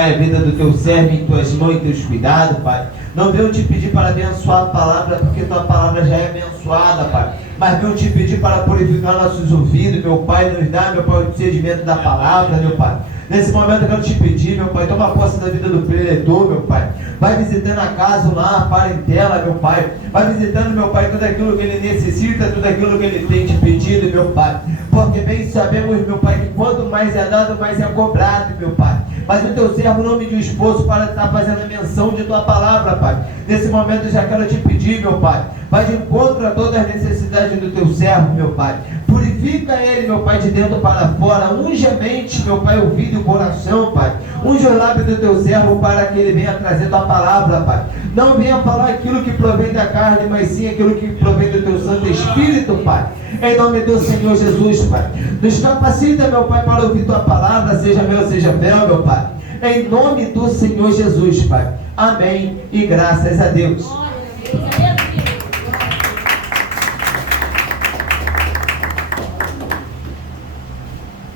Pai, a vida do teu servo em tuas mãos, em teus cuidados, Pai. Não venho te pedir para abençoar a palavra, porque tua palavra já é abençoada, Pai. Mas venho te pedir para purificar nossos ouvidos, meu Pai, nos dá, meu Pai, o discernimento da palavra, meu Pai. Nesse momento eu quero te pedir, meu Pai, toma posse da vida do preletor, meu Pai. Vai visitando a casa, o lar, a parentela, meu Pai. Vai visitando, meu Pai, tudo aquilo que ele necessita, tudo aquilo que ele tem te pedido, meu Pai. Porque bem sabemos, meu Pai, que quanto mais é dado, mais é cobrado, meu Pai. Mas o teu servo não mediu esforço para estar fazendo a menção de tua palavra, Pai. Nesse momento eu já quero te pedir, meu Pai. Vai de encontro a todas as necessidades do teu servo, meu Pai. Purifica ele, meu Pai, de dentro para fora. Unge a mente, meu Pai, ouvido e o coração, Pai. Unge o lábio do teu servo para que ele venha trazendo a palavra, Pai. Não venha falar aquilo que provém da carne, mas sim aquilo que provém do teu Santo Espírito, Pai. Em nome do Senhor Jesus, Pai. Nos capacita, meu Pai, para ouvir tua palavra, seja meu, seja fiel, meu Pai. Em nome do Senhor Jesus, Pai. Amém. E graças a Deus.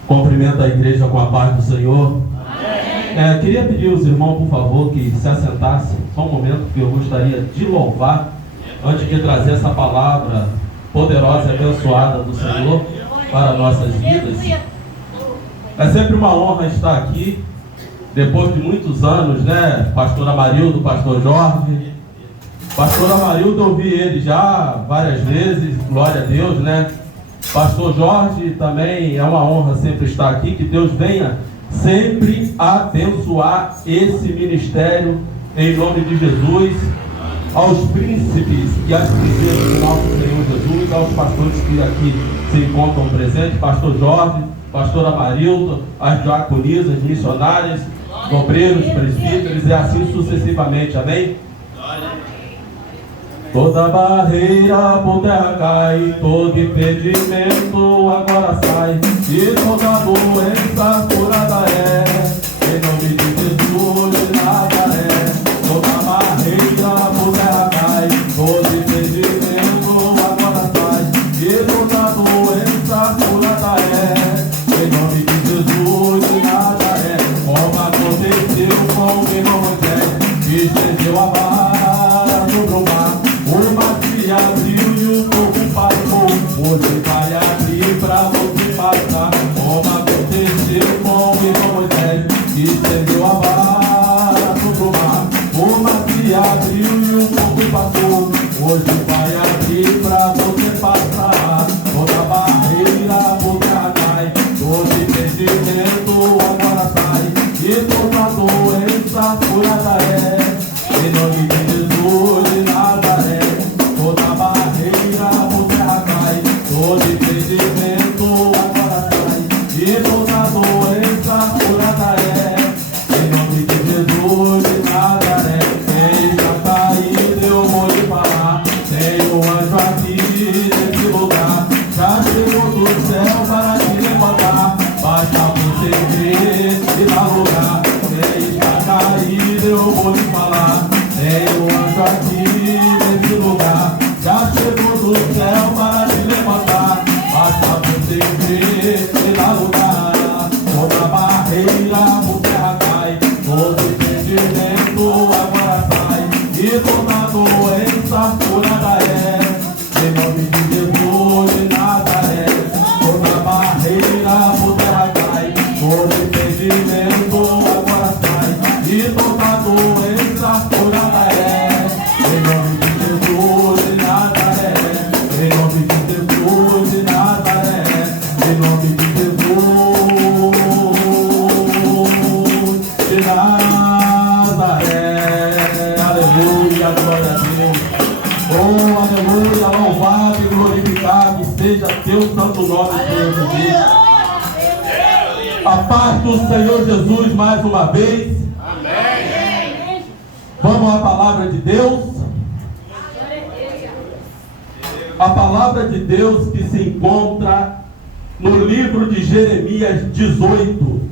Cumprimento a igreja com a paz do Senhor. Queria pedir aos irmãos, por favor, que se assentassem só um momento, que eu gostaria de louvar, antes de trazer essa palavra poderosa e abençoada do Senhor para nossas vidas. É sempre uma honra estar aqui, depois de muitos anos, né? Pastor Amarildo, Pastor Jorge. Pastor Amarildo, eu ouvi ele já várias vezes, glória a Deus, né? Pastor Jorge, também é uma honra sempre estar aqui. Que Deus venha sempre abençoar esse ministério em nome de Jesus, aos príncipes e às princesas do nosso Senhor Jesus, aos pastores que aqui se encontram presentes, Pastor Jorge, Pastor Amarildo, as diaconisas, missionárias, obreiros, presbíteros e assim sucessivamente, amém? Toda barreira por terra cai, todo impedimento agora sai, e toda doença curada é, em nome de Jesus de Nazaré. Toda barreira por terra cai, todo impedimento agora sai, e toda doença curada é, em nome de Jesus de Nazaré. Como aconteceu com o irmão Moisés, que estendeu a vara sobre o mar, o mar se abriu e o povo passou. Hoje vai abrir para você passar. Como aconteceu com o irmão Moisés, que estendeu a vara sobre o mar, o mar se abriu e o povo passou. Hoje vai abrir para você passar. Toda barreira por terra cai, todo impedimento agora sai, e toda doença curada é, em nome de Jesus de Nazaré. Toda barreira por terra cai, todo impedimento agora sai, e toda doença curada é, em nome de Jesus de Nazaré. Quem está caído eu vou lhe falar, tem um anjo aqui nesse lugar, já chegou do céu para te levantar, basta você crer e dar lugar. Quem está caído eu vou lhe falar, tem um anjo aqui nesse lugar, já chegou do céu para te levantar, basta você crer e dar lugar. Toda barreira por terra cai, todo impedimento agora sai, e toda doença curada é, em nome de Jesus de Nazaré. Toda barreira por terra cai, todo impedimento agora sai, e toda doença curada é, em nome de Jesus de Nazaré. Em nome de Jesus de Nazaré. Em nome de Jesus de Nazaré. Aleluia, glória a Deus. Oh, aleluia, louvado e glorificado seja teu santo nome, Senhor Jesus. A paz do Senhor Jesus mais uma vez. Amém. Vamos à palavra de Deus. A palavra de Deus que se encontra no livro de Jeremias 18.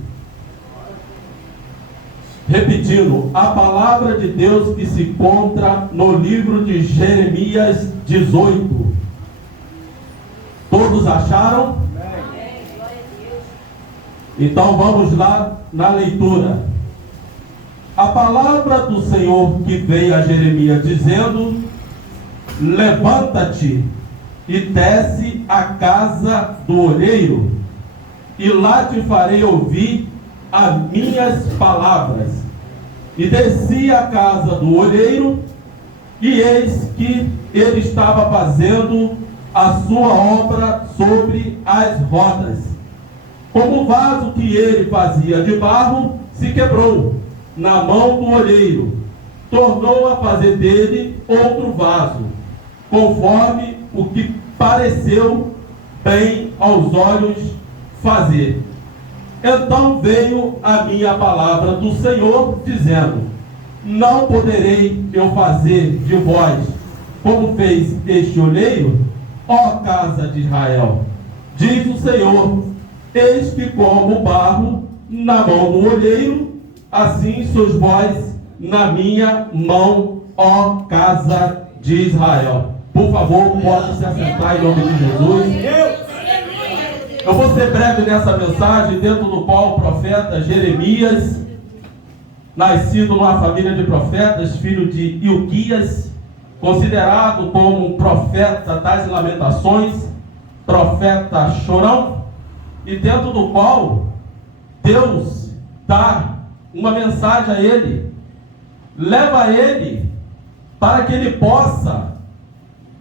Repetindo, a palavra de Deus que se encontra no livro de Jeremias 18. Todos acharam? Então vamos lá na leitura. palavra do Senhor que veio a Jeremias dizendo: levanta-te e desce à casa do olheiro, e lá te farei ouvir as minhas palavras. E desci à casa do olheiro, e eis que ele estava fazendo a sua obra sobre as rodas. Como o vaso que ele fazia de barro se quebrou na mão do olheiro, tornou a fazer dele outro vaso, conforme o que pareceu bem aos olhos fazer. Então veio a minha palavra do Senhor, dizendo: não poderei eu fazer de vós como fez este olheiro, ó casa de Israel? Diz o Senhor: eis que como barro na mão do olheiro, assim sois vós na minha mão, ó casa de Israel. Por favor, pode se assentar em nome de Jesus. Eu vou ser breve nessa mensagem, dentro do qual o profeta Jeremias, nascido numa família de profetas, filho de Ilquias, considerado como um profeta das lamentações, profeta chorão, e dentro do qual Deus dá uma mensagem a ele, leva ele para que ele possa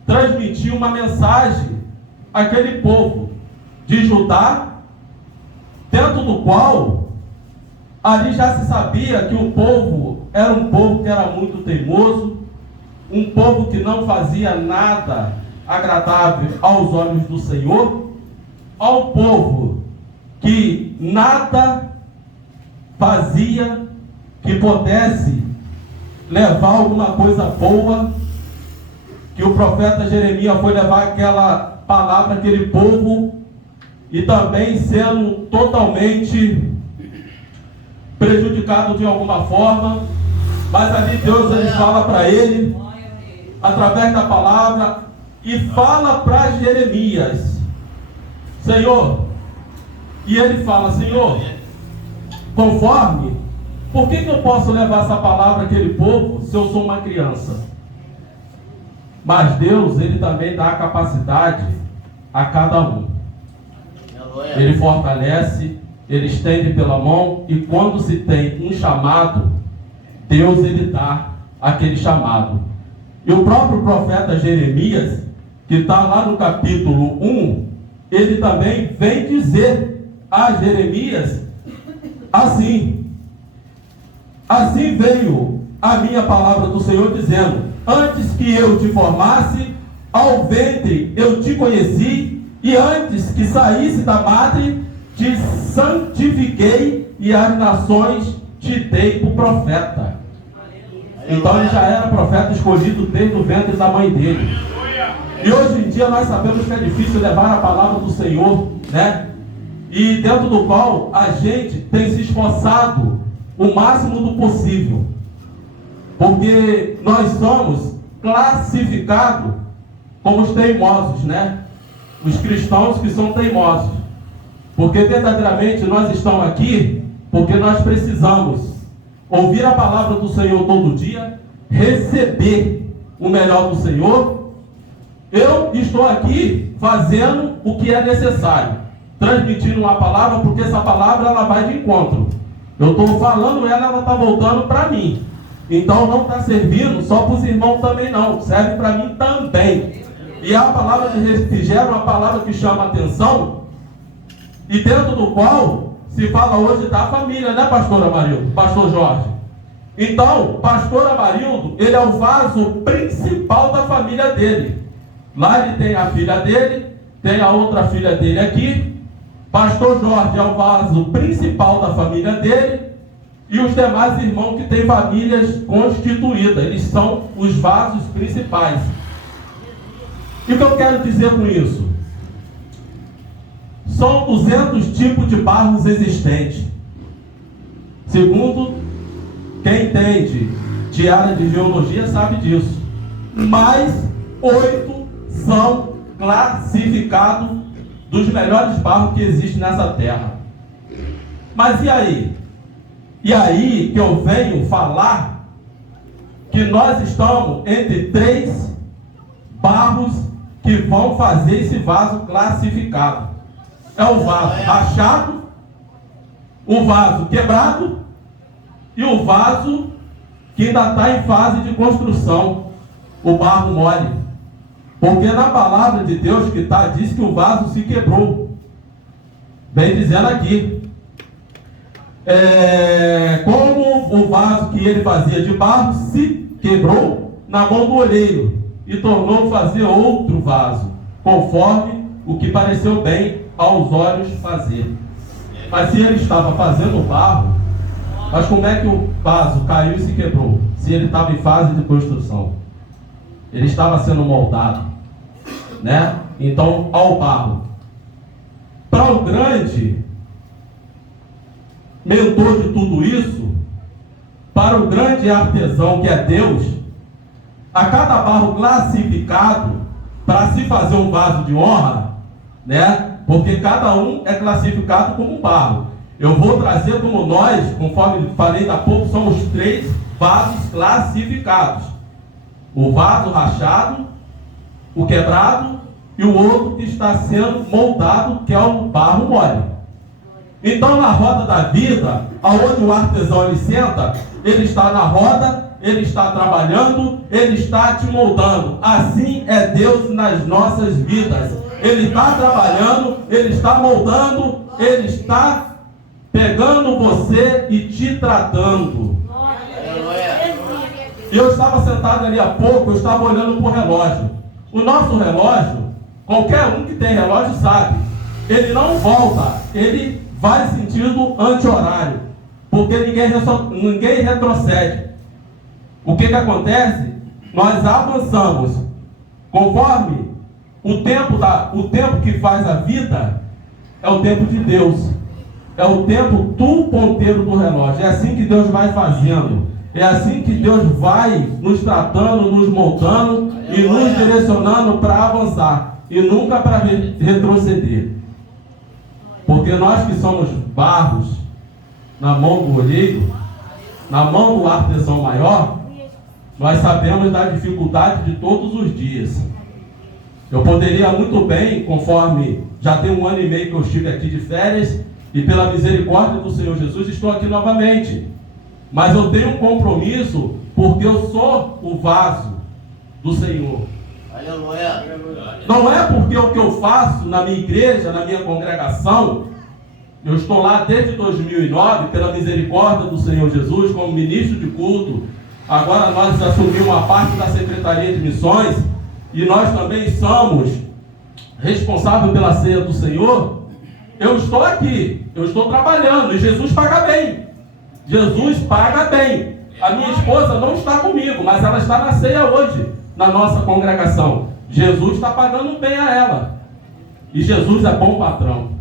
transmitir uma mensagem àquele povo de Judá, dentro do qual ali já se sabia que o povo era um povo que era muito teimoso, um povo que não fazia nada agradável aos olhos do Senhor, ao povo que nada fazia que pudesse levar alguma coisa boa, que o profeta Jeremias foi levar aquela palavra àquele povo, e também sendo totalmente prejudicado de alguma forma. Mas ali Deus ele fala para ele, através da palavra, e fala para Jeremias: Senhor, e ele fala: Senhor, conforme, por que eu posso levar essa palavra àquele povo se eu sou uma criança? Mas Deus, ele também dá a capacidade a cada um. Ele fortalece, ele estende pela mão, e quando se tem um chamado, Deus ele dá aquele chamado. E o próprio profeta Jeremias, que está lá no capítulo 1, ele também vem dizer a Jeremias assim: assim veio a minha palavra do Senhor dizendo: antes que eu te formasse, ao ventre eu te conheci, e antes que saísse da madre, te santifiquei, e as nações te dei por profeta. Então ele já era profeta escolhido desde o ventre da mãe dele. E hoje em dia nós sabemos que é difícil levar a palavra do Senhor, né? E dentro do qual a gente tem se esforçado o máximo do possível, porque nós somos classificados como os teimosos, né? Os cristãos que são teimosos, porque verdadeiramente nós estamos aqui porque nós precisamos ouvir a palavra do Senhor todo dia, receber o melhor do Senhor. Eu estou aqui fazendo o que é necessário, transmitindo uma palavra, porque essa palavra ela vai de encontro. Eu estou falando ela está voltando para mim. Então não está servindo só para os irmãos também não, serve para mim também. E a palavra de refrigério é uma palavra que chama atenção, e dentro do qual se fala hoje da família, né, pastor Amarildo, pastor Jorge? Então, pastor Amarildo, ele é o vaso principal da família dele. Lá ele tem a filha dele, tem a outra filha dele aqui. Pastor Jorge é o vaso principal da família dele, e os demais irmãos que têm famílias constituídas, eles são os vasos principais. E o que eu quero dizer com isso? São 200 tipos de barros existentes. Segundo quem entende de área de geologia sabe disso. Mas 8 são classificados dos melhores barros que existem nessa terra. Mas e aí? E aí que eu venho falar que nós estamos entre 3 barros que vão fazer esse vaso classificado. É o vaso rachado, o vaso quebrado e o vaso que ainda está em fase de construção, o barro mole. Porque na palavra de Deus que diz que o vaso se quebrou. Vem dizendo aqui. Como o vaso que ele fazia de barro se quebrou na mão do olheiro e tornou fazer outro vaso, conforme o que pareceu bem aos olhos fazer. Mas se ele estava fazendo barro, mas como é que o vaso caiu e se quebrou? Se ele estava em fase de construção, ele estava sendo moldado, né? Então, ao barro. Para o grande mentor de tudo isso, para o grande artesão que é Deus, a cada barro classificado para se fazer um vaso de honra, né? Porque cada um é classificado como um barro. Eu vou trazer como nós, conforme falei há pouco, somos 3 vasos classificados: o vaso rachado, o quebrado e o outro que está sendo moldado, que é o barro mole. Então, na roda da vida, aonde o artesão ele senta, ele está na roda, ele está trabalhando, ele está te moldando. Assim é Deus nas nossas vidas. Ele está trabalhando, ele está moldando, ele está pegando você e te tratando. Eu estava sentado ali há pouco, eu estava olhando para o relógio. O nosso relógio, qualquer um que tem relógio sabe, ele não volta, ele vai sentido anti-horário, porque ninguém retrocede. O que acontece? Nós avançamos conforme o tempo que faz a vida é o tempo de Deus, é o tempo do ponteiro do relógio. É assim que Deus vai fazendo, é assim que Deus vai nos tratando, nos moldando e nos direcionando para avançar e nunca para retroceder. Porque nós que somos barros na mão do olheiro, na mão do artesão maior, nós sabemos da dificuldade de todos os dias. Eu poderia muito bem, conforme já tem 1 ano e meio que eu estive aqui de férias, e pela misericórdia do Senhor Jesus estou aqui novamente. Mas eu tenho um compromisso, porque eu sou o vaso do Senhor. Aleluia. Não é porque o que eu faço na minha igreja, na minha congregação, eu estou lá desde 2009, pela misericórdia do Senhor Jesus, como ministro de culto. Agora nós assumimos uma parte da Secretaria de Missões, e nós também somos responsáveis pela ceia do Senhor. Eu estou aqui, eu estou trabalhando, e Jesus paga bem. Jesus paga bem. A minha esposa não está comigo, mas ela está na ceia hoje, na nossa congregação. Jesus está pagando bem a ela. E Jesus é bom patrão.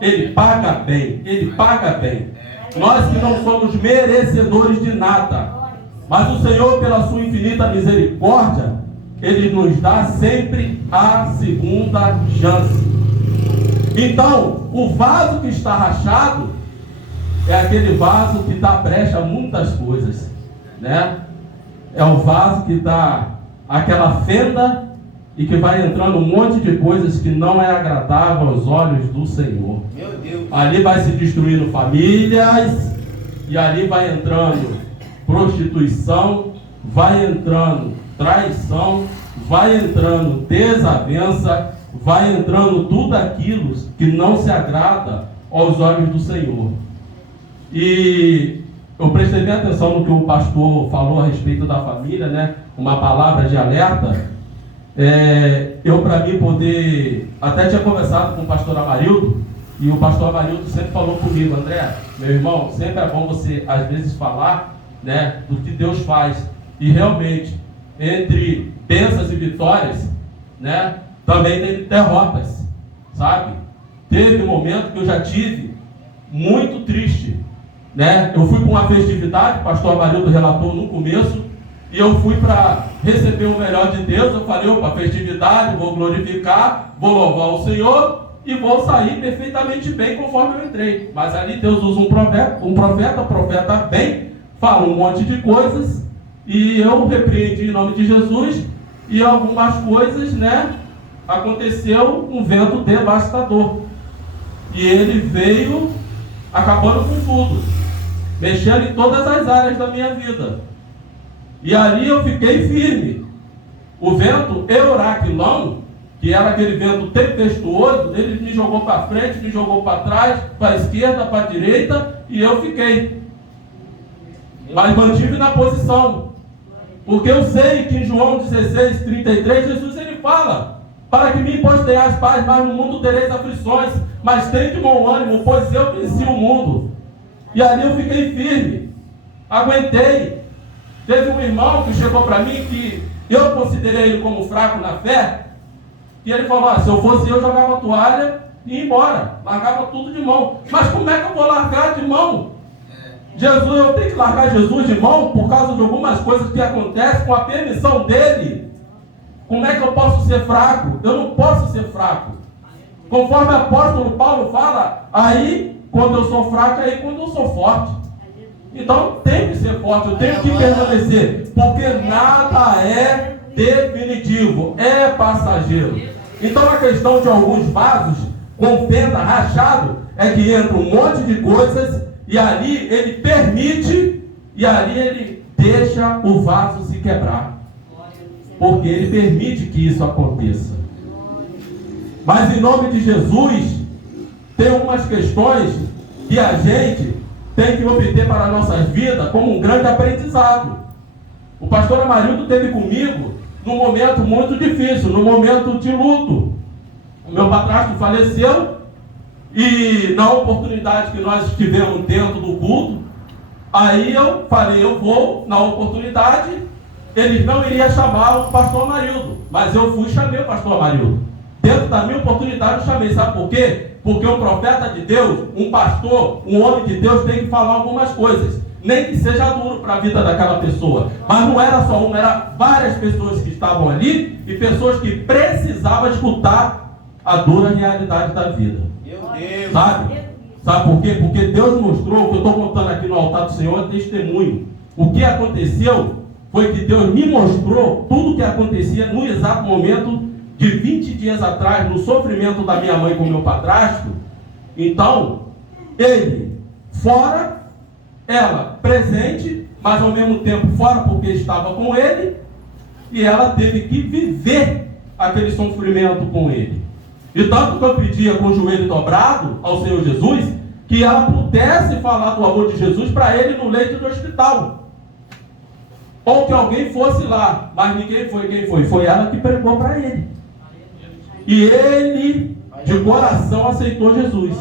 Ele paga bem, ele paga bem. Nós que não somos merecedores de nada, mas o Senhor, pela sua infinita misericórdia, Ele nos dá sempre a segunda chance. Então, o vaso que está rachado é aquele vaso que dá brecha a muitas coisas, né? É o vaso que dá aquela fenda e que vai entrando um monte de coisas que não é agradável aos olhos do Senhor. Meu Deus. Ali vai se destruindo famílias, e ali vai entrando prostituição, vai entrando traição, vai entrando desavença, vai entrando tudo aquilo que não se agrada aos olhos do Senhor. E eu prestei bem atenção no que o pastor falou a respeito da família, né? Uma palavra de alerta. Eu, para mim poder, até tinha conversado com o pastor Amarildo, e o pastor Amarildo sempre falou comigo: André, meu irmão, sempre é bom você às vezes falar, né, do que Deus faz. E realmente, entre bênçãos e vitórias, né, também tem derrotas, sabe? Teve um momento que eu já tive muito triste, né? Eu fui para uma festividade, o pastor Amarildo relatou no começo, e eu fui para receber o melhor de Deus. Eu falei: opa, festividade, vou glorificar, vou louvar o Senhor. e vou sair perfeitamente bem conforme eu entrei. Mas ali Deus usa o profeta vem, fala um monte de coisas, e eu repreendi em nome de Jesus, e algumas coisas, né, aconteceu um vento devastador. E ele veio acabando com tudo, mexendo em todas as áreas da minha vida. E ali eu fiquei firme. O vento Euraquilão, que era aquele vento tempestuoso, ele me jogou para frente, me jogou para trás, para a esquerda, para a direita, e eu fiquei. Mas mantive na posição. Porque eu sei que em João 16:33, Jesus ele fala: para que me posteais paz, mas no mundo tereis aflições, mas tem de bom ânimo, pois eu venci o mundo. E ali eu fiquei firme, aguentei. Teve um irmão que chegou para mim, que eu considerei ele como fraco na fé, e ele falou: se eu fosse eu, jogava a toalha e ia embora, largava tudo de mão. Mas como é que eu vou largar de mão? Jesus, eu tenho que largar Jesus de mão por causa de algumas coisas que acontecem com a permissão dele. Como é que eu posso ser fraco? Eu não posso ser fraco. Conforme o apóstolo Paulo fala, aí quando eu sou fraco, aí quando eu sou forte. Então eu tenho que ser forte, eu tenho que permanecer, porque nada é definitivo, é passageiro. Então a questão de alguns vasos com fenda rachado é que entra um monte de coisas e ali ele permite, e ali ele deixa o vaso se quebrar, porque ele permite que isso aconteça. Mas em nome de Jesus, tem umas questões que a gente tem que obter para as nossas vidas como um grande aprendizado. O pastor Amarildo esteve comigo num momento muito difícil, num momento de luto. O meu padrasto faleceu, e na oportunidade que nós tivemos dentro do culto, aí eu falei: eu vou, na oportunidade, eles não iriam chamar o pastor Amarildo, mas eu fui e chamei o pastor Amarildo. Dentro da minha oportunidade eu chamei, sabe por quê? Porque um profeta de Deus, um pastor, um homem de Deus tem que falar algumas coisas, nem que seja duro para a vida daquela pessoa. Mas não era só uma, era várias pessoas que estavam ali, e pessoas que precisavam escutar a dura realidade da vida. Meu Deus. Sabe por quê? Porque Deus mostrou, o que eu estou contando aqui no altar do Senhor é testemunho. O que aconteceu foi que Deus me mostrou tudo o que acontecia no exato momento de 20 dias atrás, no sofrimento da minha mãe com o meu padrasto. Então, ele fora, ela presente, mas ao mesmo tempo fora porque estava com ele, e ela teve que viver aquele sofrimento com ele. E tanto que eu pedia com o joelho dobrado ao Senhor Jesus, que ela pudesse falar do amor de Jesus para ele no leito do hospital. Ou que alguém fosse lá, mas ninguém foi. Quem foi? Foi ela que pregou para ele. E ele, de coração, aceitou Jesus.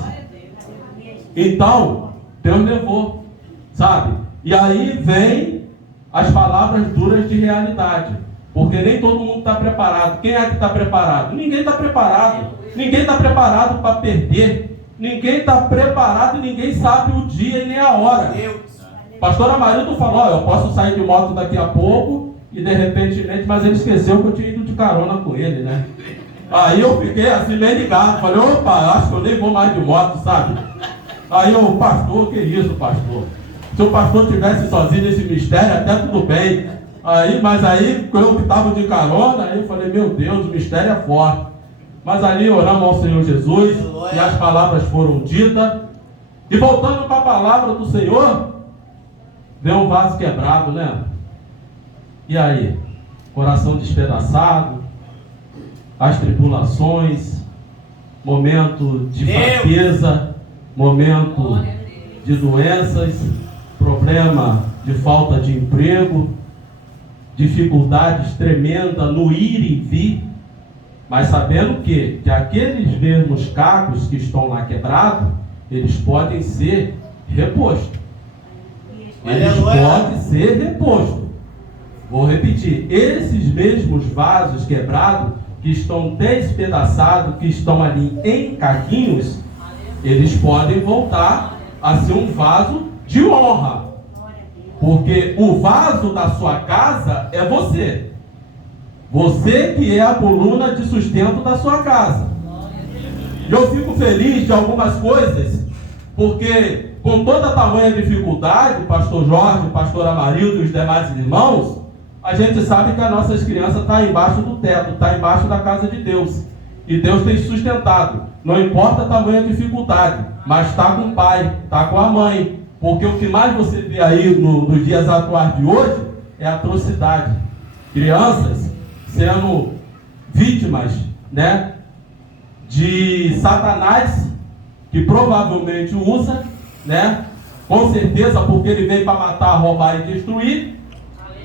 Então, Deus levou, sabe? E aí vem as palavras duras de realidade. Porque nem todo mundo está preparado. Quem é que está preparado? Ninguém está preparado. Ninguém está preparado para perder. Ninguém está preparado e ninguém sabe o dia e nem a hora. Pastor Amarildo falou: eu posso sair de moto daqui a pouco, e de repente, mas ele esqueceu que eu tinha ido de carona com ele, né? Aí eu fiquei assim meio ligado, falei: opa, acho que eu nem vou mais de moto, sabe? Aí o pastor, que isso, pastor? Se o pastor estivesse sozinho nesse mistério, até tudo bem. Mas aí, eu que estava de carona, aí eu falei: meu Deus, o mistério é forte. Mas ali oramos ao Senhor Jesus, e as palavras foram ditas. E voltando para a palavra do Senhor, vem um vaso quebrado, né? E aí? Coração despedaçado, as tribulações, momento de fraqueza, momento de doenças, problema de falta de emprego, dificuldades tremendas no ir e vir, mas sabendo que aqueles mesmos cacos que estão lá quebrados, eles podem ser repostos. Eles podem ser repostos. Vou repetir: esses mesmos vasos quebrados, que estão despedaçados, que estão ali em caquinhos, eles podem voltar a ser um vaso de honra. Porque o vaso da sua casa é você. Você que é a coluna de sustento da sua casa. E eu fico feliz de algumas coisas, porque com toda tamanha dificuldade, pastor Jorge, pastor Amarildo e os demais irmãos, a gente sabe que as nossas crianças estão embaixo do teto, estão embaixo da casa de Deus. E Deus tem sustentado. Não importa a tamanha dificuldade, mas está com o pai, está com a mãe. Porque o que mais você vê aí nos dias atuais de hoje é atrocidade. Crianças sendo vítimas, né, de Satanás, que provavelmente usa, né, com certeza porque ele veio para matar, roubar e destruir,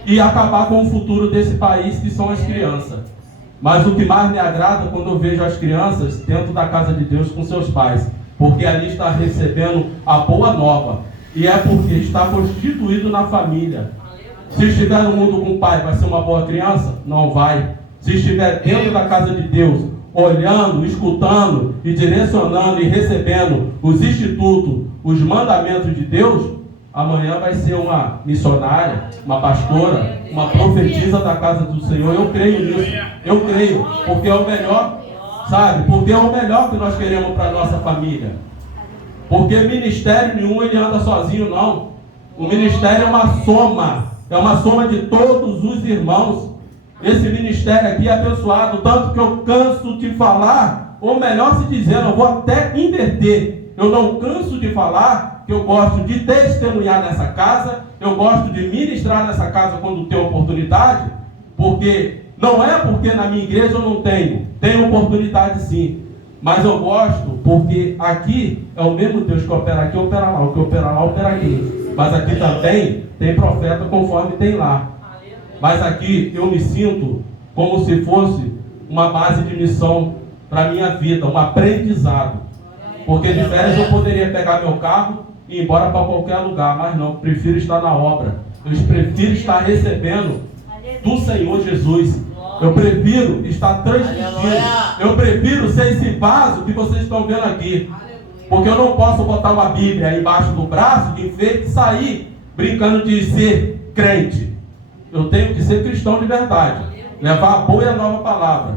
e acabar com o futuro desse país, que são as crianças. Mas o que mais me agrada quando eu vejo as crianças dentro da casa de Deus com seus pais, porque ali está recebendo a boa nova, e é porque está constituído na família. Se estiver no mundo com o pai, vai ser uma boa criança? Não vai. Se estiver dentro da casa de Deus, olhando, escutando e direcionando e recebendo os institutos, os mandamentos de Deus, amanhã vai ser uma missionária, uma pastora, uma profetisa da casa do Senhor. Eu creio nisso. Eu creio, porque é o melhor, sabe? Porque é o melhor que nós queremos para a nossa família. Porque ministério nenhum ele anda sozinho, não. O ministério é uma soma de todos os irmãos. Esse ministério aqui é abençoado, tanto que eu canso de falar, ou melhor se dizendo, eu vou até inverter. Eu não canso de falar que eu gosto de testemunhar nessa casa, eu gosto de ministrar nessa casa quando tenho oportunidade, porque não é porque na minha igreja eu não tenho oportunidade sim, mas eu gosto porque aqui é o mesmo Deus que opera aqui, opera lá, o que opera lá, opera aqui. Mas aqui também tem profeta conforme tem lá. Mas aqui eu me sinto como se fosse uma base de missão para a minha vida, um aprendizado. Porque de férias eu poderia pegar meu carro e ir embora para qualquer lugar, mas não, prefiro estar na obra. Eu prefiro estar recebendo do Senhor Jesus. Eu prefiro estar transmitindo. Eu prefiro ser esse vaso que vocês estão vendo aqui. Porque eu não posso botar uma Bíblia embaixo do braço de enfeite e sair brincando de ser crente. Eu tenho que ser cristão de verdade. Levar a boa e a nova palavra.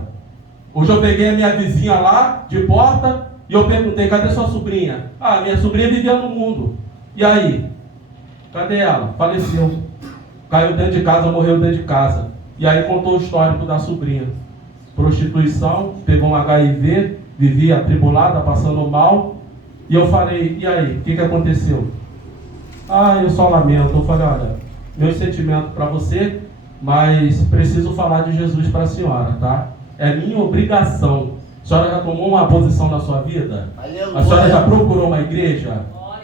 Hoje eu peguei a minha vizinha lá, de porta, e eu perguntei, cadê sua sobrinha? Ah, minha sobrinha vivia no mundo. E aí? Cadê ela? Faleceu. Caiu dentro de casa, morreu dentro de casa. E aí contou o histórico da sobrinha. Prostituição, pegou um HIV, vivia atribulada, passando mal. E eu falei, e aí? O que aconteceu? Ah, eu só lamento. Eu falei, olha, meu sentimento para você, mas preciso falar de Jesus para a senhora, tá? É minha obrigação. A senhora já tomou uma posição na sua vida? A senhora já procurou uma igreja?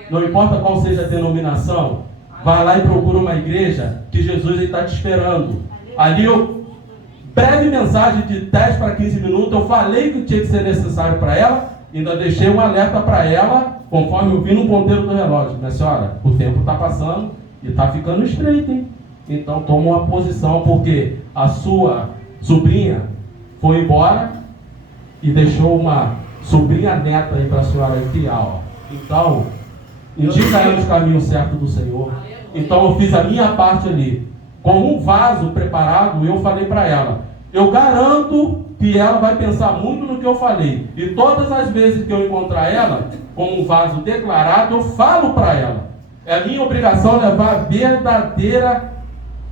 Não importa qual seja a denominação, vai lá e procura uma igreja que Jesus está te esperando. Ali breve mensagem de 10 para 15 minutos, eu falei que tinha que ser necessário para ela, ainda deixei um alerta para ela, conforme eu vi no ponteiro do relógio. Minha senhora, o tempo está passando e está ficando estreito, hein? Então toma uma posição, porque a sua sobrinha foi embora e deixou uma sobrinha neta aí para a senhora criar, ó. Então, indica ela os caminhos certos do Senhor. Então eu fiz a minha parte ali. Com um vaso preparado, eu falei para ela. Eu garanto que ela vai pensar muito no que eu falei. E todas as vezes que eu encontrar ela, com um vaso declarado, eu falo para ela. É minha obrigação levar a verdadeira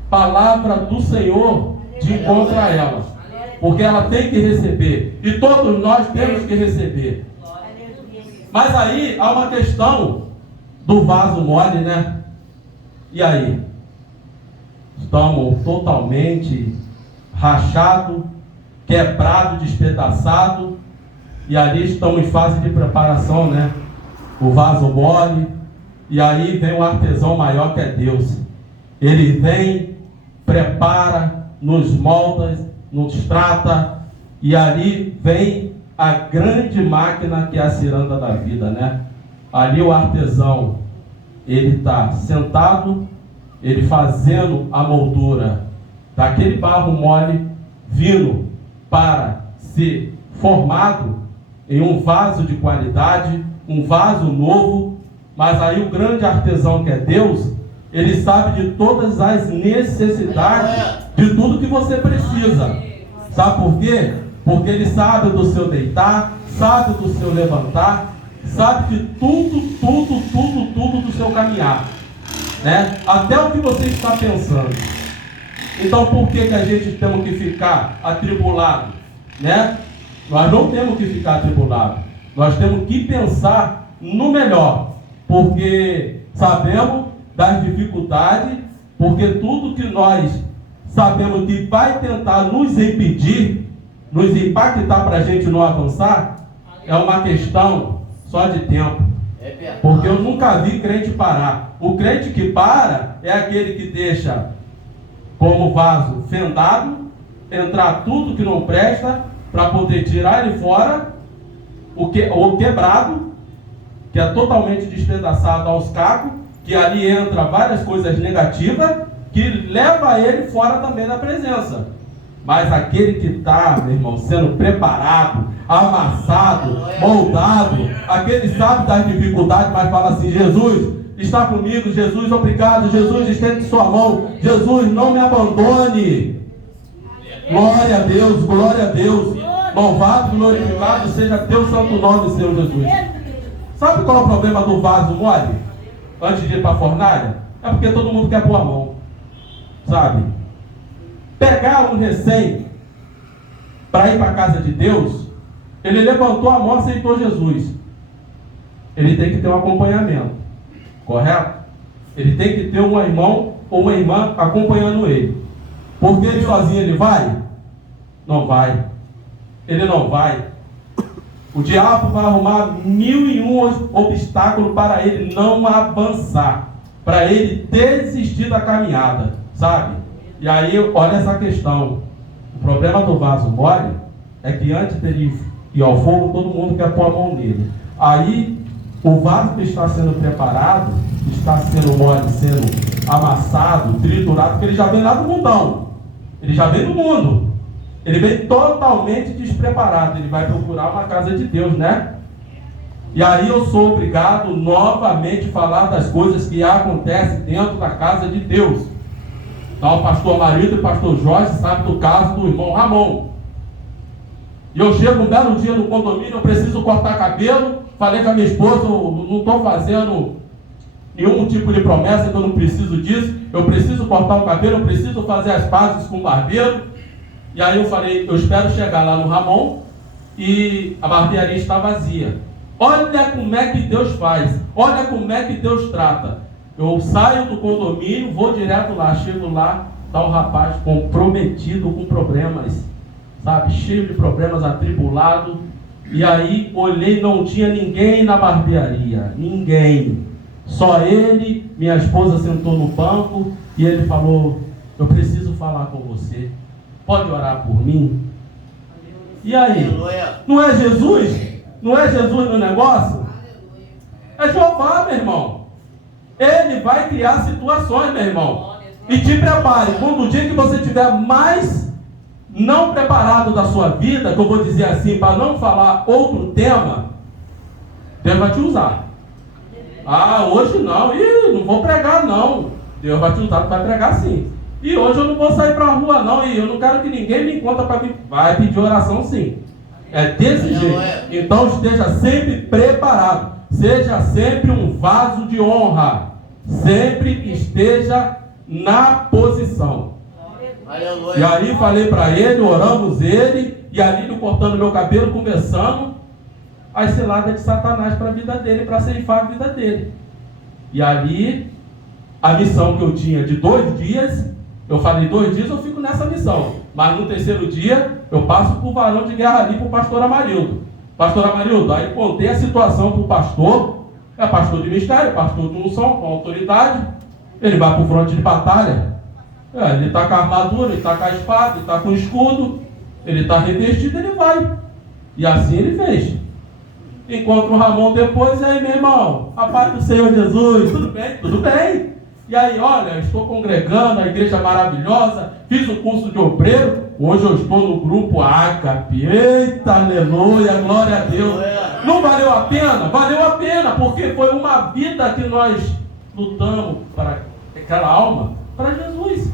palavra do Senhor de encontro a ela. Porque ela tem que receber. E todos nós temos que receber. Mas aí há uma questão do vaso mole, né? E aí? Estamos totalmente rachados, quebrados, despedaçados. E ali estamos em fase de preparação, né? O vaso mole. E aí vem um artesão maior que é Deus. Ele vem, prepara, nos molda, nos trata, e ali vem a grande máquina que é a ciranda da vida, né? Ali o artesão, ele está sentado, ele fazendo a moldura daquele barro mole, vindo para ser formado em um vaso de qualidade, um vaso novo. Mas aí o grande artesão que é Deus, ele sabe de todas as necessidades, de tudo que você precisa. Sabe por quê? Porque Ele sabe do seu deitar, sabe do seu levantar, sabe de tudo do seu caminhar, né? Até o que você está pensando. Então por que a gente temos que ficar atribulado, né? Nós não temos que ficar atribulado. Nós temos que pensar no melhor, porque sabemos das dificuldades, porque tudo que nós sabemos que vai tentar nos impedir, nos impactar para a gente não avançar, é uma questão só de tempo. Porque eu nunca vi crente parar. O crente que para é aquele que deixa como vaso fendado, entrar tudo que não presta, para poder tirar ele fora, o quebrado, que é totalmente despedaçado aos cacos, que ali entra várias coisas negativas, que leva ele fora também da presença. Mas aquele que está, meu irmão, sendo preparado, amassado, moldado, aquele sabe das dificuldades, mas fala assim: Jesus está comigo, Jesus, obrigado, Jesus, estende sua mão, Jesus, não me abandone. Glória a Deus, glória a Deus. Louvado, glorificado seja teu santo nome, Senhor Jesus. Sabe qual é o problema do vaso mole? Antes de ir para a fornalha? É porque todo mundo quer pôr a mão. Sabe? Pegar um recém para ir para a casa de Deus, ele levantou a mão e aceitou Jesus. Ele tem que ter um acompanhamento. Correto? Ele tem que ter um irmão ou uma irmã acompanhando ele. Porque ele sozinho ele vai? Não vai. Ele não vai. O diabo vai arrumar 1001 obstáculos para ele não avançar, para ele desistir da caminhada, sabe? E aí, olha essa questão. O problema do vaso mole é que antes dele ir ao fogo, todo mundo quer pôr a mão nele. Aí, o vaso que está sendo preparado, está sendo mole, sendo amassado, triturado, porque ele já vem lá do mundão. Ele já vem do mundo. Ele vem totalmente despreparado. Ele vai procurar uma casa de Deus, né? E aí eu sou obrigado novamente a falar das coisas que acontecem dentro da casa de Deus. Então o pastor Marito e o pastor Jorge sabem do caso do irmão Ramon. E eu chego um belo dia no condomínio, eu preciso cortar cabelo. Falei com a minha esposa, eu não estou fazendo nenhum tipo de promessa, que eu não preciso disso. Eu preciso cortar o cabelo, eu preciso fazer as pazes com o barbeiro. E aí eu falei, eu espero chegar lá no Ramon e a barbearia está vazia. Olha como é que Deus faz, olha como é que Deus trata. Eu saio do condomínio, vou direto lá, chego lá, está um rapaz comprometido com problemas, sabe, cheio de problemas, atribulado. E aí olhei, não tinha ninguém na barbearia, ninguém. Só ele, minha esposa sentou no banco e ele falou: eu preciso falar com você. Pode orar por mim? E aí? Não é Jesus? Não é Jesus no negócio? É Jeová, meu irmão. Ele vai criar situações, meu irmão. E te prepare. Quando o dia que você estiver mais não preparado da sua vida, que eu vou dizer assim, para não falar outro tema, Deus vai te usar. Ah, hoje não. Ih, não vou pregar não. Deus vai te usar, tu vai pregar sim. E hoje eu não vou sair para a rua não, e eu não quero que ninguém me encontre para vir. Vai pedir oração sim. É desse jeito. Então esteja sempre preparado. Seja sempre um vaso de honra. Sempre esteja na posição. Aleluia. E aí falei para ele, oramos ele, e ali cortando meu cabelo, conversando, as ciladas de Satanás para a vida dele, para ceifar a vida dele. E ali, a missão que eu tinha de 2 dias, eu falei 2 dias eu fico nessa missão, mas no 3º dia eu passo para o varão de guerra ali, para o pastor Amarildo. Pastor Amarildo, aí contei a situação para o pastor, é pastor de mistério, pastor de unção, com autoridade. Ele vai para o fronte de batalha, ele está com a armadura, ele está com a espada, ele está com o escudo, ele está revestido, ele vai. E assim ele fez. Encontro o Ramon depois, e aí, meu irmão, a paz do Senhor Jesus, tudo bem? Tudo bem. E aí, olha, estou congregando, a igreja maravilhosa, fiz o curso de obreiro, hoje eu estou no grupo Ágape. Eita, aleluia, glória a Deus. Não valeu a pena? Valeu a pena, porque foi uma vida que nós lutamos para aquela alma, para Jesus.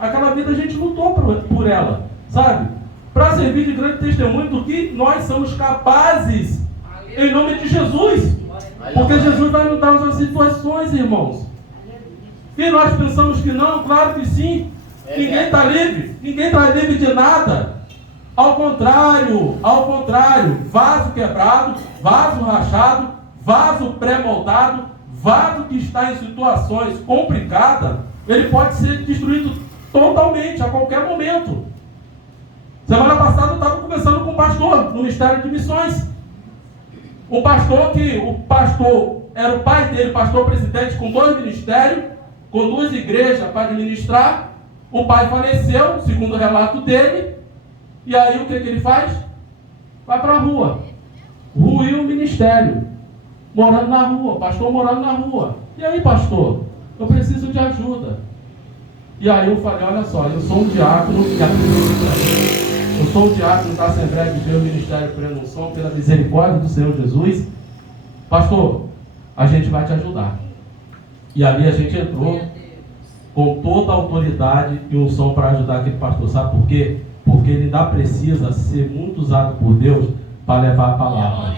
Aquela vida a gente lutou por ela, sabe? Para servir de grande testemunho do que nós somos capazes, em nome de Jesus. Porque Jesus vai nos dar as situações, irmãos. E nós pensamos que não, claro que sim. Ninguém está livre, ninguém está livre de nada. Ao contrário, vaso quebrado, vaso rachado, vaso pré-moldado, vaso que está em situações complicadas, ele pode ser destruído totalmente, a qualquer momento. Semana passada eu estava conversando com um pastor no Ministério de Missões. Um pastor que o pastor era o pai dele, pastor presidente, com 2 ministérios, com 2 igrejas para administrar. O pai faleceu, segundo o relato dele. E aí o que ele faz? Vai para a rua. Ruiu o ministério. Morando na rua, pastor morando na rua. E aí, pastor, eu preciso de ajuda. E aí eu falei, olha só, eu sou um diácono que eu sou um diácono da Assembleia de Deus, Ministério Prenunção, pela misericórdia do Senhor Jesus. Pastor, a gente vai te ajudar. E ali a gente entrou com toda a autoridade e unção para ajudar aquele pastor. Sabe por quê? Porque ele ainda precisa ser muito usado por Deus para levar a palavra.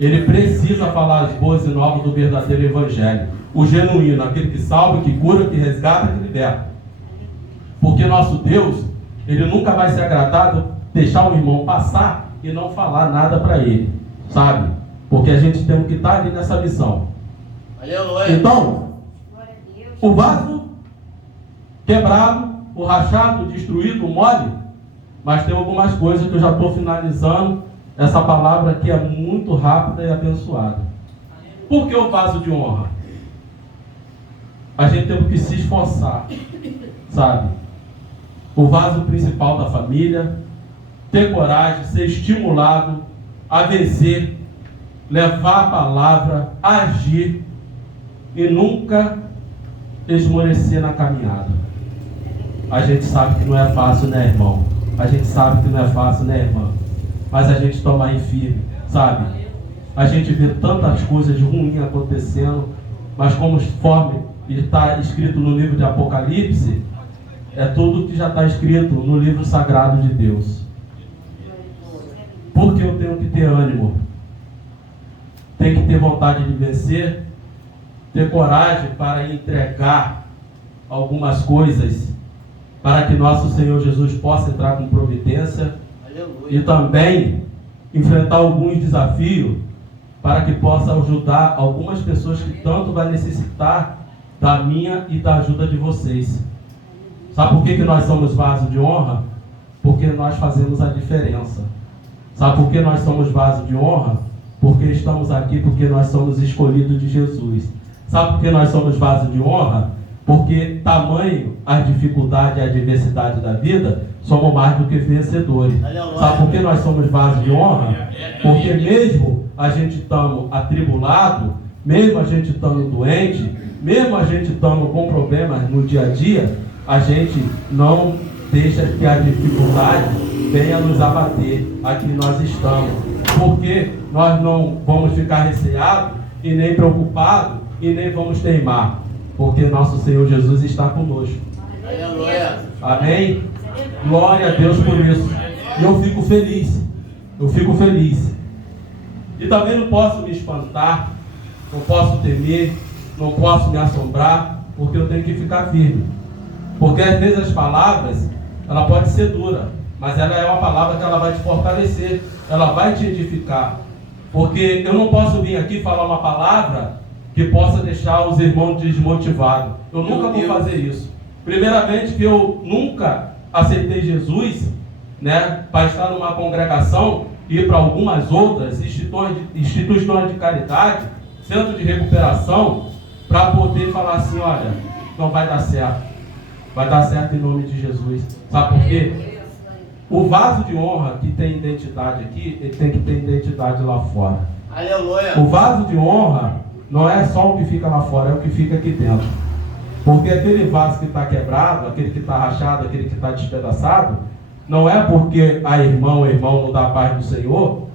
Ele precisa falar as boas e novas do verdadeiro evangelho. O genuíno, aquele que salva, que cura, que resgata, que liberta. Porque nosso Deus, ele nunca vai ser agradado deixar o irmão passar e não falar nada para ele. Sabe? Porque a gente tem que estar ali nessa missão. Então, o vaso quebrado, o rachado, destruído, o mole, mas tem algumas coisas que eu já estou finalizando. Essa palavra aqui é muito rápida e abençoada. Por que o vaso de honra? A gente tem que se esforçar, sabe? O vaso principal da família, ter coragem, ser estimulado a vencer, levar a palavra, agir e nunca esmorecer na caminhada. A gente sabe que não é fácil, né, irmão? A gente sabe que não é fácil, né, irmã? Mas a gente toma aí firme, sabe? A gente vê tantas coisas ruins acontecendo, mas conforme está escrito no livro de Apocalipse, é tudo que já está escrito no livro sagrado de Deus. Porque eu tenho que ter ânimo, tenho que ter vontade de vencer, ter coragem para entregar algumas coisas, para que nosso Senhor Jesus possa entrar com providência. Aleluia. E também enfrentar alguns desafios para que possa ajudar algumas pessoas que tanto vai necessitar da minha e da ajuda de vocês. Sabe por que nós somos vaso de honra? Porque nós fazemos a diferença. Sabe por que nós somos vaso de honra? Porque estamos aqui, porque nós somos escolhidos de Jesus. Sabe por que nós somos vaso de honra? Porque tamanho a dificuldade e a adversidade da vida, somos mais do que vencedores. Sabe por que nós somos vaso de honra? Porque mesmo a gente estando atribulado, mesmo a gente estando doente, mesmo a gente estando com problemas no dia a dia, a gente não deixa que a dificuldade venha nos abater. Aqui nós estamos. Porque nós não vamos ficar receados e nem preocupados e nem vamos teimar. Porque nosso Senhor Jesus está conosco. Aleluia. Amém? Glória a Deus por isso. E eu fico feliz. Eu fico feliz. E também não posso me espantar, não posso temer, não posso me assombrar, porque eu tenho que ficar firme. Porque às vezes as palavras, ela pode ser dura, mas ela é uma palavra que ela vai te fortalecer, ela vai te edificar. Porque eu não posso vir aqui falar uma palavra que possa deixar os irmãos desmotivados. Eu nunca vou fazer isso. Primeiramente que eu nunca aceitei Jesus, né, para estar numa congregação e ir para algumas outras instituições de caridade, centro de recuperação, para poder falar assim, olha, não vai dar certo. Vai dar certo em nome de Jesus. Sabe por quê? O vaso de honra que tem identidade aqui, ele tem que ter identidade lá fora. Aleluia. O vaso de honra não é só o que fica lá fora, é o que fica aqui dentro. Porque aquele vaso que está quebrado, aquele que está rachado, aquele que está despedaçado, não é porque a irmã ou irmão não dá a paz do Senhor.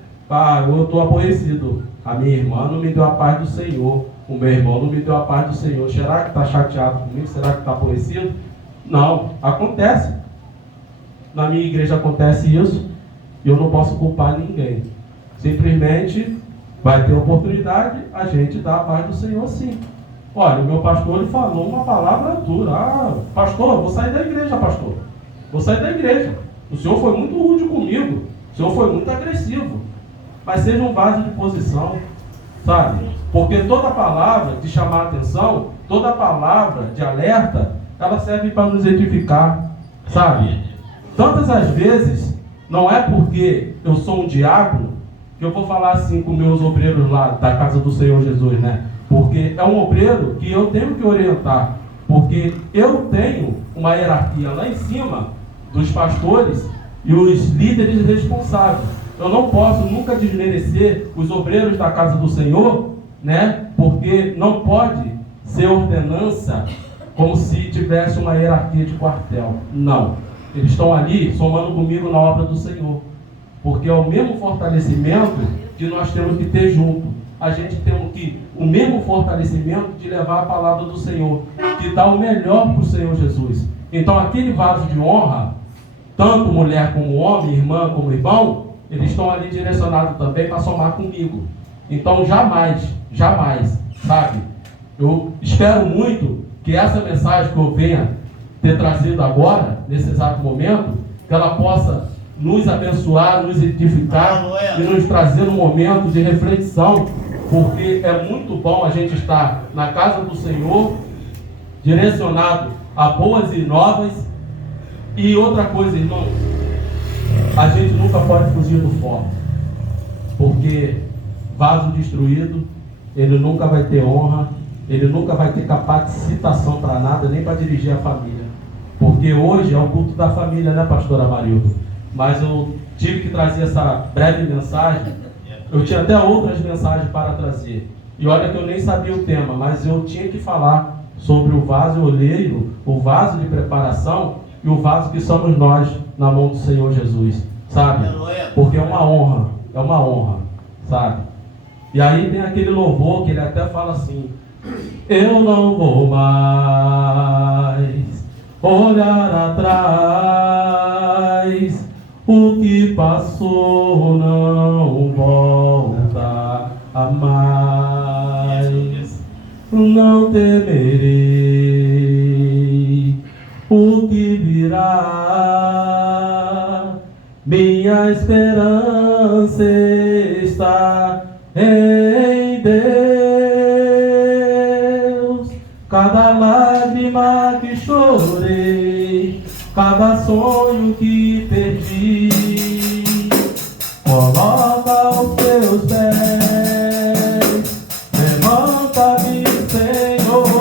Eu estou aborrecido. A minha irmã não me deu a paz do Senhor. O meu irmão não me deu a paz do Senhor. Será que está chateado comigo? Será que está aborrecido? Não, acontece. Na minha igreja acontece isso. e eu não posso culpar ninguém. Simplesmente vai ter oportunidade, a gente dá a paz do Senhor sim. Olha, o meu pastor ele falou uma palavra dura. Ah, pastor, vou sair da igreja, pastor. Vou sair da igreja. O senhor foi muito rude comigo. O senhor foi muito agressivo. Mas seja um vaso de posição, sabe? Porque toda palavra de chamar a atenção, toda palavra de alerta, ela serve para nos edificar, sabe? Tantas as vezes, não é porque eu sou um diácono que eu vou falar assim com meus obreiros lá da casa do Senhor Jesus, né? Porque é um obreiro que eu tenho que orientar, porque eu tenho uma hierarquia lá em cima dos pastores e os líderes responsáveis. Eu não posso nunca desmerecer os obreiros da casa do Senhor, né? Porque não pode ser ordenança como se tivesse uma hierarquia de quartel. Não. Eles estão ali somando comigo na obra do Senhor. Porque é o mesmo fortalecimento que nós temos que ter junto. A gente tem o mesmo fortalecimento de levar a palavra do Senhor, que dá o melhor para o Senhor Jesus. Então aquele vaso de honra, tanto mulher como homem, irmã como irmão, eles estão ali direcionados também para somar comigo. Então jamais, sabe? Eu espero muito que essa mensagem que eu venha ter trazido agora, nesse exato momento, que ela possa nos abençoar, nos edificar e nos trazer um momento de reflexão, porque é muito bom a gente estar na casa do Senhor, direcionado a boas e novas. E outra coisa, irmão, a gente nunca pode fugir do foco, porque vaso destruído, ele nunca vai ter honra, ele nunca vai ter capacitação para nada, nem para dirigir a família. Porque hoje é o culto da família, né, pastora Marildo? Mas eu tive que trazer essa breve mensagem. Eu tinha até outras mensagens para trazer. E olha que eu nem sabia o tema, mas eu tinha que falar sobre o vaso oleiro, o vaso de preparação e o vaso que somos nós na mão do Senhor Jesus, sabe? Porque é uma honra, sabe? E aí tem aquele louvor que ele até fala assim: eu não vou mais olhar atrás, o que passou não volta a mais. Não temerei o que virá, minha esperança está em Deus. Cada lágrima que chorei, cada sonho que perdi, coloca aos teus pés, levanta-me, Senhor.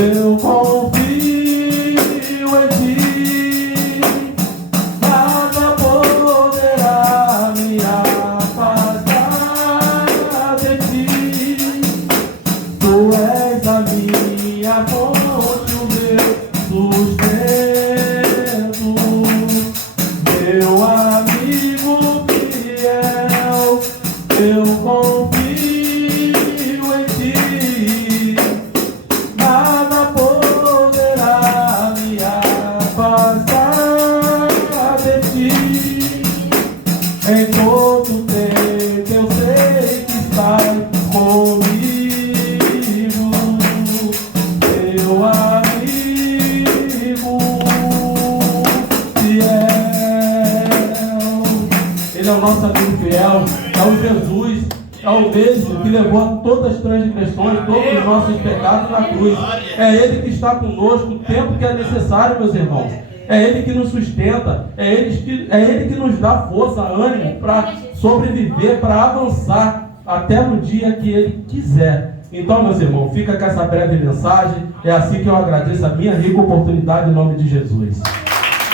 Eu confio em ti, nada poderá me afastar de ti. Tu és a minha fonte, o meu sustento, meu amigo fiel, eu confio em ti, nada poderá me afastar de ti. Em todo tempo eu sei que estás comigo, meu amigo fiel. Ele é o nosso amigo fiel, é o Jesus, é o mesmo que levou todas as transgressões, todos os nossos pecados na cruz. É Ele que está conosco o tempo que é necessário, meus irmãos. É Ele que nos sustenta, é Ele que nos dá força, ânimo para sobreviver, para avançar até no dia que Ele quiser. Então, meus irmãos, fica com essa breve mensagem. É assim que eu agradeço a minha rica oportunidade em nome de Jesus.